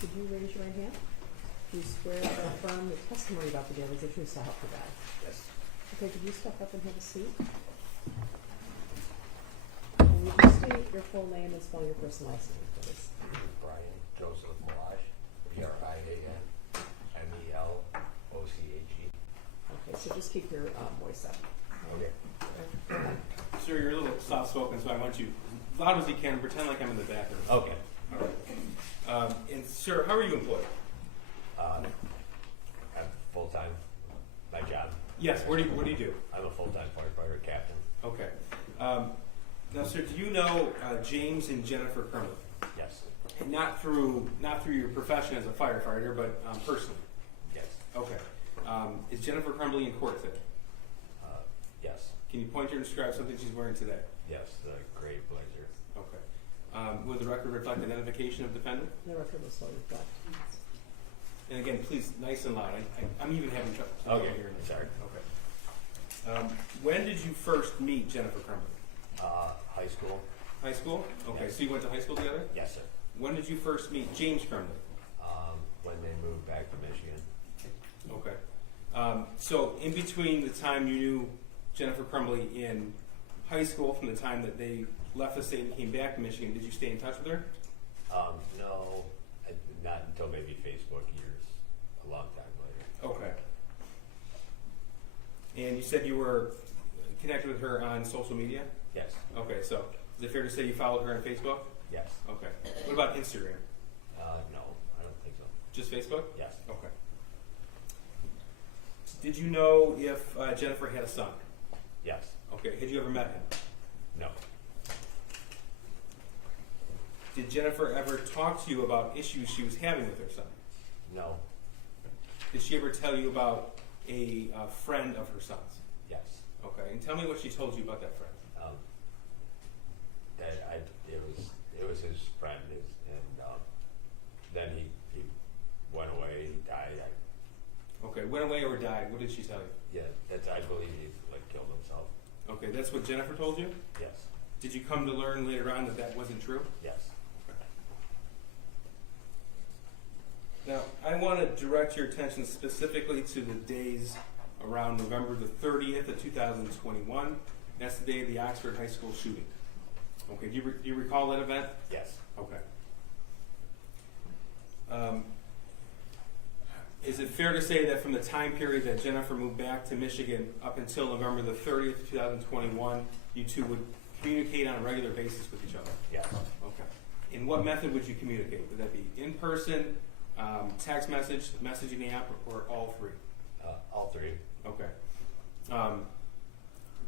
Could you raise your right hand? Do you swear or affirm the testimony about the day is the truth to help you God? Yes. Okay, could you step up and have a seat? And you just state your full name and spell your first and last name, please. Brian Joseph Melage, BRIAN, MELOCHE. Okay, so just keep your voice up. Okay. Sir, you're a little soft-spoken, so I want you, as loud as you can, pretend like I'm in the bathroom. Okay. All right. And sir, how are you employed? I'm full-time, my job. Yes, what do you do? I'm a full-time firefighter captain. Okay. Now, sir, do you know James and Jennifer Crumley? Yes. And not through your profession as a firefighter, but personally? Yes. Okay. Is Jennifer Crumley in court today? Yes. Can you point to her and describe something she's wearing today? Yes, the gray blazer. Okay. Will the record reflect identification of defendant? The record will slow reflect. And again, please, nice and loud. I'm even having trouble Okay. hearing this. Sorry. Okay. When did you first meet Jennifer Crumley? High school. High school? Okay, Yes. so you went to high school together? Yes, sir. When did you first meet James Crumley? When they moved back to Michigan. Okay. So in between the time you knew Jennifer Crumley in high school, from the time that they left the state and came back to Michigan, did you stay in touch with her? No, not until maybe Facebook years, a long time later. Okay. And you said you were connected with her on social media? Yes. Okay, so is it fair to say you followed her on Facebook? Yes. Okay. What about Instagram? No, I don't think so. Just Facebook? Yes. Okay. Did you know if Jennifer had a son? Yes. Okay. Had you ever met him? No. Did Jennifer ever talk to you about issues she was having with her son? No. Did she ever tell you about a friend of her son's? Yes. Okay. And tell me what she told you about that friend. It was his friend, then he went away. He died. Okay. Went away or died? What did she tell you? Yeah, I believe he killed himself. Okay. That's what Jennifer told you? Yes. Did you come to learn later on that that wasn't true? Yes. Now, I want to direct your attention specifically to the days around November the 30th of 2021. That's the day of the Oxford High School shooting. Okay, do you recall that event? Yes. Okay. Is it fair to say that from the time period that Jennifer moved back to Michigan up until November the 30th of 2021, you two would communicate on a regular basis with each other? Yes. Okay. In what method would you communicate? Would that be in person, text message, messaging app, or all three? All three. Okay.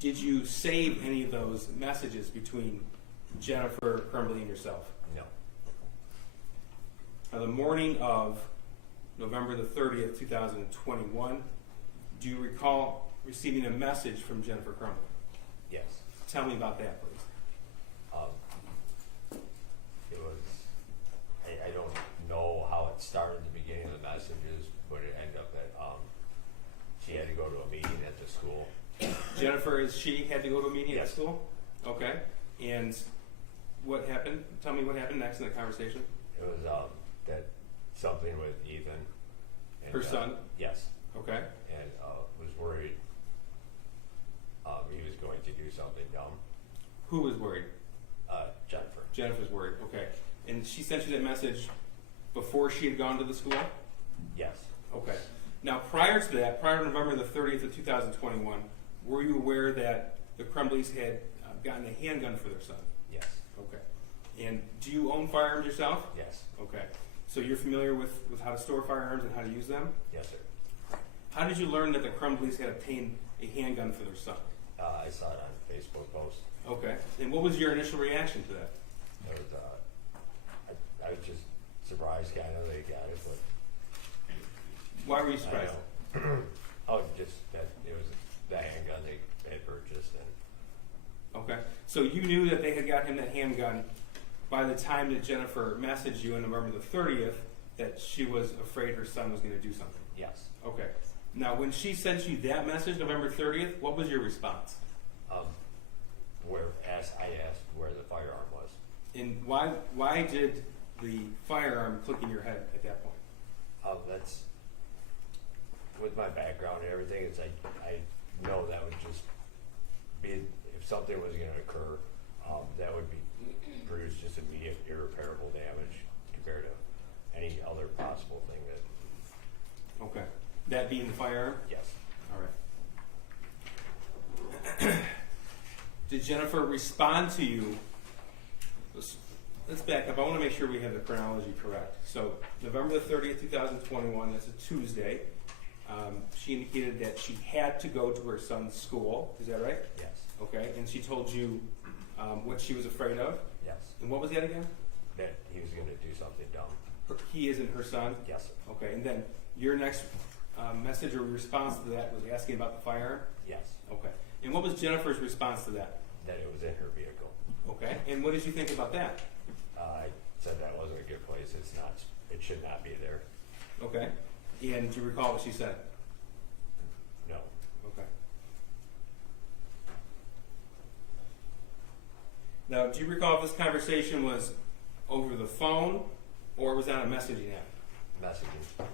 Did you save any of those messages between Jennifer Crumley and yourself? No. On the morning of November the 30th, 2021, do you recall receiving a message from Jennifer Crumley? Yes. Tell me about that, please. It was, I don't know how it started at the beginning of the messages, but it ended up that she had to go to a meeting at the school. Jennifer, she had to go to a meeting at Yes. school? Okay. And what happened? Tell me what happened next in the conversation. It was that something with Ethan. And, Her son? Yes. Okay. And was worried he was going to do something dumb. Who was worried? Jennifer. Jennifer's worried. Okay. And she sent you that message before she had gone to the school? Yes. Okay. Now, prior to that, prior to November the 30th of 2021, were you aware that the Crumbleys had gotten a handgun for their son? Yes. Okay. And do you own firearms yourself? Yes. Okay. So you're familiar with how to store firearms and how to use them? Yes, sir. How did you learn that the Crumbleys had obtained a handgun for their son? I saw it on a Facebook post. Okay. And what was your initial reaction to that? It was, I was just surprised kind of they got it, but Why were you surprised? I know. Oh, just that it was the handgun they had purchased. And Okay. So you knew that they had got him that handgun by the time that Jennifer messaged you on November the 30th that she was afraid her son was going to do something. yes. Okay. Now, when she sent you that message, November 30th, what was your response? I asked where the firearm was. And why did the firearm click in your head at that point? That's, with my background and everything, it's like, I know that would just be, if something was gonna occur, that would be, produce just immediate irreparable damage compared to any other possible thing that, Okay. That being the firearm? yes. All right. Did Jennifer respond to you? Let's back up. I want to make sure we have the chronology correct. So November the 30th, 2021, that's a Tuesday. She indicated that she had to go to her son's school. Is that right? Yes. Okay. And she told you what she was afraid of? Yes. And what was that again? That he was gonna do something dumb. He isn't her son? Yes, sir. Okay. And then your next message or response to that was asking about the firearm? Yes. Okay. And what was Jennifer's response to that? That it was in her vehicle. Okay. And what did you think about that? I said that wasn't a good place. It's not, it should not be there. Okay. And do you recall what she said? No. Okay. Now, do you recall if this conversation was over the phone or was that a messaging app? Messages. Okay.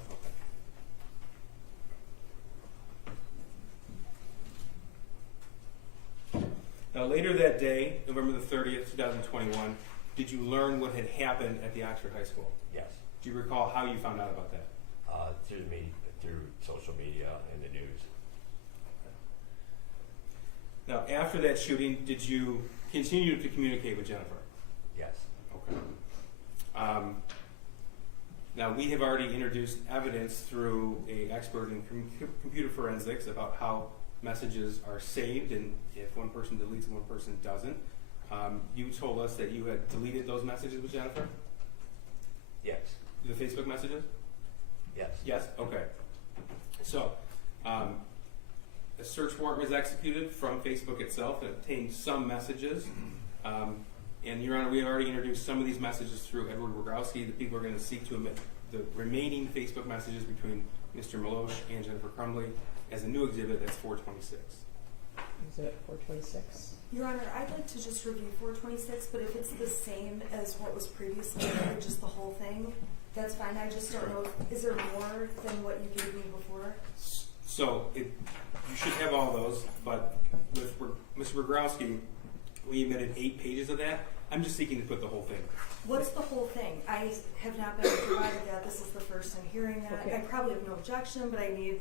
Now, later that day, November the 30th, 2021, did you learn what had happened at the Oxford High School? Yes. Do you recall how you found out about that? Through social media and the news. Now, after that shooting, did you continue to communicate with Jennifer? Yes. Okay. Now, we have already introduced evidence through an expert in computer forensics about how messages are saved and if one person deletes and one person doesn't. You told us that you had deleted those messages with Jennifer? Yes. The Facebook messages? Yes. Yes? Okay. So, a search warrant was executed from Facebook itself and obtained some messages. And Your Honor, we have already introduced some of these messages through Edward Rogowski. The people are going to seek to omit the remaining Facebook messages between Mr. Maloche and Jennifer Crumbley as a new exhibit. That's 426. Exhibit 426. Your Honor, I'd like to just review 426, but if it's the same as what was previously, or just the whole thing, that's fine. I just don't know. Is there more than what you gave me before? So, you should have all those, but with Mr. Rogowski, we omitted 8 pages of that. I'm just seeking to put the whole thing. What's the whole thing? I have not been provided that. This is the first time hearing that. Okay. I probably have no objection, but I need.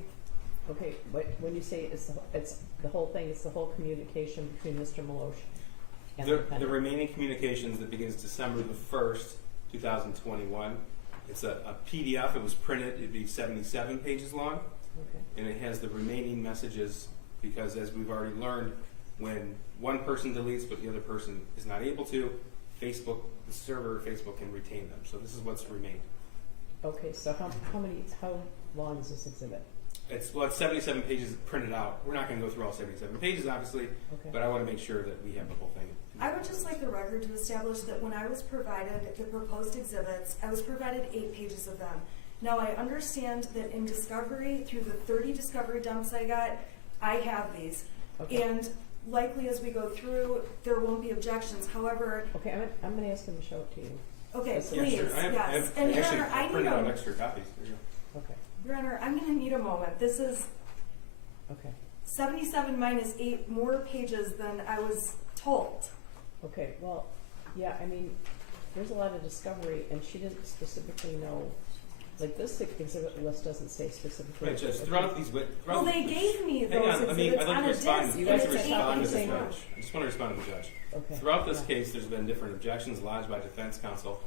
Okay, when you say it's the whole thing, it's the whole communication between Mr. Maloche and the The defendant. remaining communications that begins December the 1st, 2021. It's a PDF. It was printed. It'd be 77 pages long. Okay. And it has the remaining messages because, as we've already learned, when one person deletes but the other person is not able to, Facebook, the server, Facebook can retain them. So this is what's remained. Okay, so how long is this exhibit? It's 77 pages printed out. We're not going to go through all 77 pages, obviously, Okay. but I want to make sure that we have the whole thing. I would just like the record to establish that when I was provided the proposed exhibits, I was provided 8 pages of them. Now, I understand that in discovery, through the 30 discovery dumps I got, I have these. Okay. And likely as we go through, there won't be objections. However, Okay, I'm going to ask him to show it to you. okay, Yes, please, Sure. I yes. have And Your actually Honor, I need printed out a, extra copies. There you go. Okay, Your Honor, I'm going to need a moment. This is okay, 77 minus 8 more pages than I was told. okay. Well, yeah, I mean, there's a lot of discovery, and she didn't specifically know. Like this exhibit list doesn't say specifically. Right, Judge. Throughout these, Well, they gave me hang those on. exhibits I'd like on to a respond. disc, You I'd and like to it's guys are respond to pages the same long. judge. I just want to respond to the judge. Okay. Throughout this Yeah. case, there's been different objections lodged by defense counsel.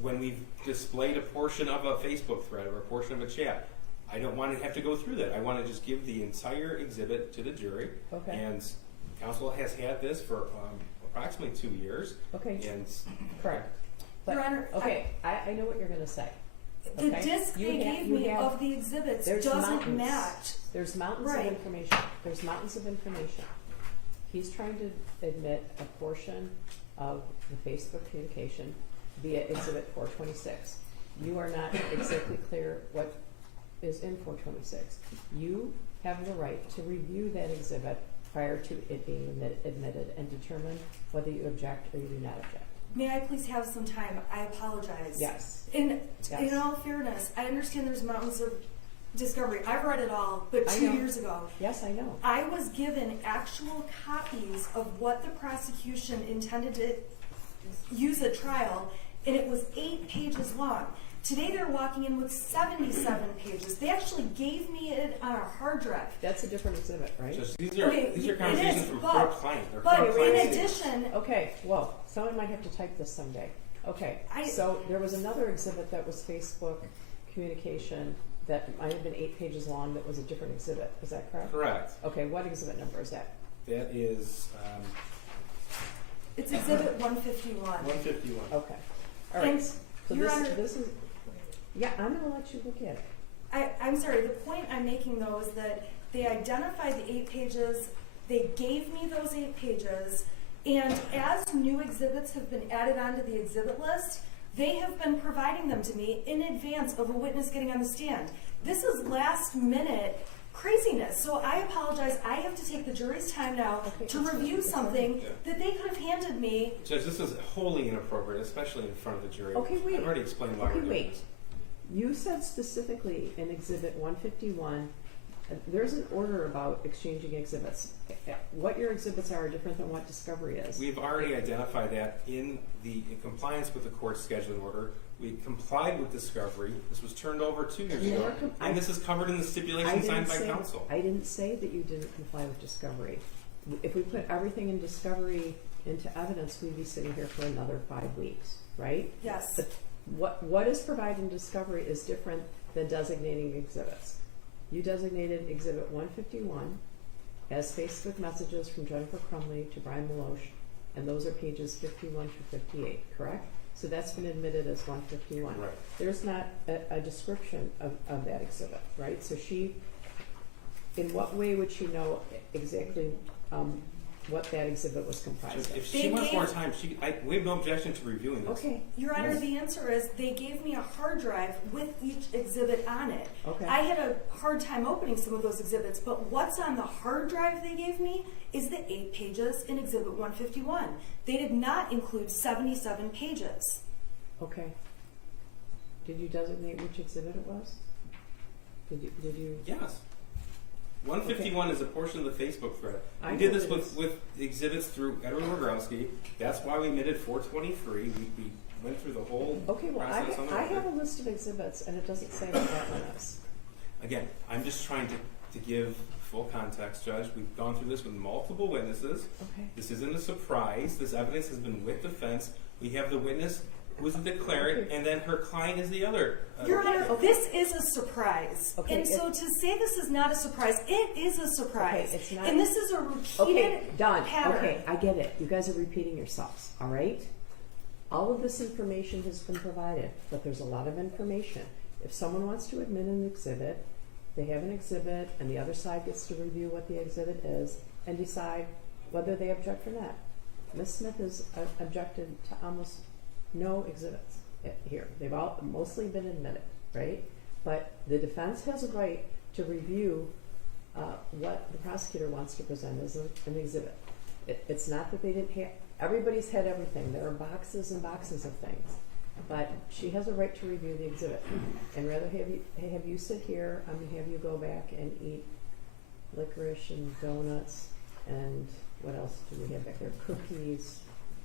When we've displayed a portion of a Facebook thread or a portion of a chat, I don't want to have to go through that. I want to just give the entire exhibit to the jury. Okay. And counsel has had this for approximately 2 years. Okay. And Correct. But, Your Honor, okay, I know what you're going to say. The Okay. disc You they have- gave you me have- of the exhibits there's doesn't mountains. match. There's mountains Right. of information. There's mountains of information. He's trying to admit a portion of the Facebook communication via Exhibit 426. You are not exactly clear what is in 426. You have the right to review that exhibit prior to it being admitted and determine whether you object or you do not object. May I please have some time? I apologize. Yes. In Yes. all fairness, I understand there's mountains of discovery. I've read it all, but I 2 know. years ago. Yes, I know. I was given actual copies of what the prosecution intended to use at trial, and it was 8 pages long. Today they're walking in with 77 pages. They actually gave me it on a hard drive. That's a different exhibit, right? Just, these Okay, are it conversations is, from but- court client. Or But court in client addition, Okay, well, someone might have to type this someday. Okay, I- so there was another exhibit that was Facebook communication that might have been 8 pages long that was a different exhibit. Is that correct? Correct. Okay, what exhibit number is that? That is it's Exhibit 151. 151. Okay. All right. And, So Your Honor, this is, yeah, I'm gonna let you look at it. I'm sorry, the point I'm making though is that they identified the 8 pages, they gave me those 8 pages, and as new exhibits have been added onto the exhibit list, they have been providing them to me in advance of a witness getting on the stand. This is last minute craziness, so I apologize. I have to take the jury's time now Okay, to that's review fine. That's something fine. that they could have handed me. Judge, this is wholly inappropriate, especially in front of the jury. Okay, wait. I've already explained why Okay, we're doing wait. this. You said specifically in Exhibit 151, there's an order about exchanging exhibits. What your exhibits are different than what discovery is. We've already identified that in compliance with the court's scheduling order. We complied with discovery. This was turned over 2 years You ago, never and this is covered in the stipulation signed by counsel. I didn't say that you didn't comply with discovery. If we put everything in discovery into evidence, we'd be sitting here for another 5 weeks, right? Yes. But what is provided in discovery is different than designating exhibits. You designated Exhibit 151 as Facebook messages from Jennifer Crumley to Brian Maloche, and those are pages 51 through 58, correct? So that's been admitted as 151. Right. There's not a description of that exhibit, right? So in what way would she know exactly what that exhibit was comprised If of? she They wants more gave- time, we have no objection to reviewing this. Okay. Your Honor, Yes. the answer is they gave me a hard drive with each exhibit on it. Okay. I had a hard time opening some of those exhibits, but what's on the hard drive they gave me is the 8 pages in Exhibit 151. They did not include 77 pages. Okay. Did you designate which exhibit it was? Did you? Yes. 151 is a portion of the Facebook thread. I We did know this it is. with exhibits through Edward Rogowski. That's why we admitted 423. We went through the whole Okay, well, process on the I have a record. list of exhibits, and it doesn't say what that one is. Again, I'm just trying to give full context, Judge. We've gone through this with multiple witnesses. Okay. This isn't a surprise. This evidence has been with defense. We have the witness who is the declarant, Okay. and then her client is the other. Your Honor, okay. this is a surprise. Okay, And so to say this is not a surprise, it is a surprise. Okay, it's not- And this is a repeated Okay, done. pattern. Okay, I get it. You guys are repeating yourselves, all right? All of this information has been provided, but there's a lot of information. If someone wants to admit an exhibit, they have an exhibit, and the other side gets to review what the exhibit is and decide whether they object or not. Ms. Smith has objected to almost no exhibits here. They've all mostly been admitted, right? But the defense has a right to review what the prosecutor wants to present as an exhibit. It's not that they didn't have, everybody's had everything. There are boxes and boxes of things. But she has a right to review the exhibit. And rather have you sit here, I'm gonna have you go back and eat licorice and donuts and what else do we have back there? Cookies.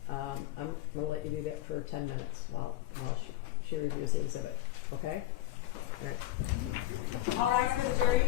I'm gonna let you do that for 10 minutes while she reviews the exhibit, okay? All right. All rise for the jury.